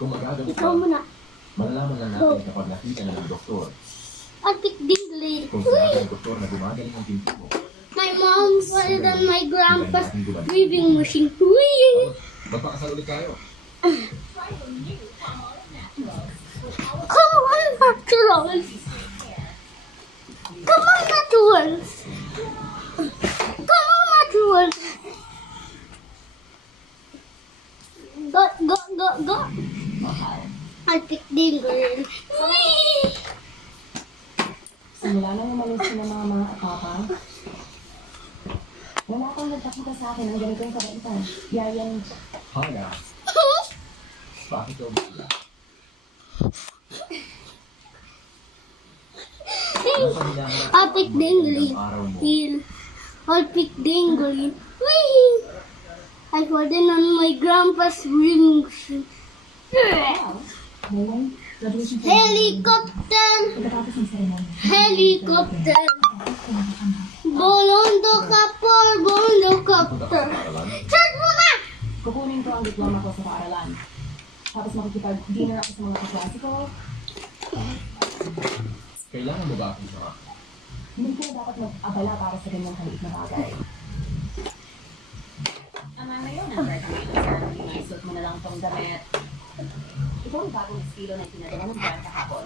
Kung magagamot Ikaw ka, muna. malalaman lang natin kapag nakita na ng doktor. Arctic Dingley. Kung sinabi ng doktor na gumagaling ang pinto mo, My mom put it on my grandpa's breathing machine. Whee! magpakasal ulit tayo. Come on, naturals. Come on, naturals. Come on, naturals. Go, go, go, go. Arctic Dingley. Whee! Simula nang umalis sila mama at papa, wala kang nagpakita sa akin ng ganitong kabaitan. Yayan, Hana, bakit ikaw bigla? Nasa hilangan Arctic Dingley. ng araw mo. Heel. Arctic Dingley. Whee! I put it on my grandpa's breathing machine. ngayon, graduation ceremony. Helicopter! Pagkatapos ng ceremony, Helicopter! Bolondo kapor! Bolondo Punta ka kapter! sa paaralan. Charge mo na! kukunin ko ang diploma ko sa paaralan. Tapos makikipag-dinner ako sa mga kaklase ko. Kailangan mo ba akong sama? Hindi ko na dapat mag-abala para sa ganyang kaliit na bagay. Ama, ngayon ang graduation ceremony, naisuot mo na lang itong damit. Ito ang bagong estilo na pinadala ng brand kahapon.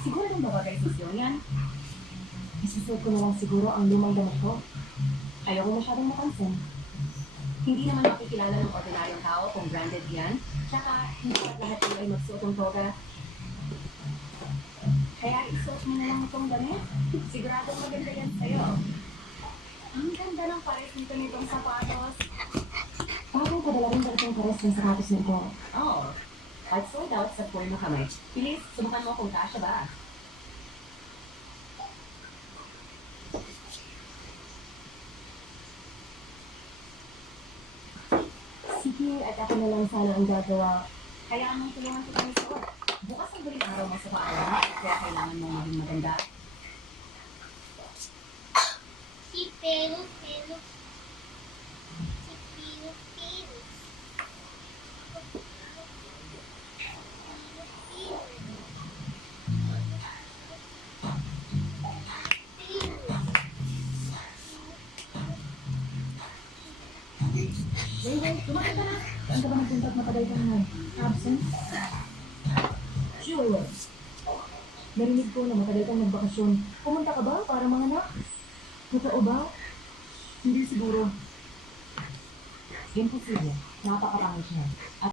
Siguro nang babagay sa siyo yan. Isusuot ko na lang siguro ang lumang damit ko. Ayaw ko masyadong mapansin. Hindi naman makikilala ng ordinaryong tao kung branded yan. Tsaka, hindi at lahat kayo ay magsuot ng toga. Kaya isuot mo na lang itong damit. Siguradong maganda yan sa'yo. Ang ganda ng pares nitong sapatos. Parang kadala rin dala itong pares ng sapatos nito. Oo. At sold out sa forma kamay. Bilis, subukan mo kung kasya ba. Sige, at ako na lang sana ang gagawa. Kaya anong tulungan kita ng suot? Bukas ang huling araw mo sa paalam, kaya kailangan mong maging maganda. Si Pero, Pero. Si Pero, Pero. Wait, tumakit ka na. Saan ka ba nagpunta at matagal kang absent? Sure. Narinig ko na matagal kang nagbakasyon. Pumunta ka ba para mga anak? Totoo ba? Hindi siguro. Imposible. Napakarami siya. At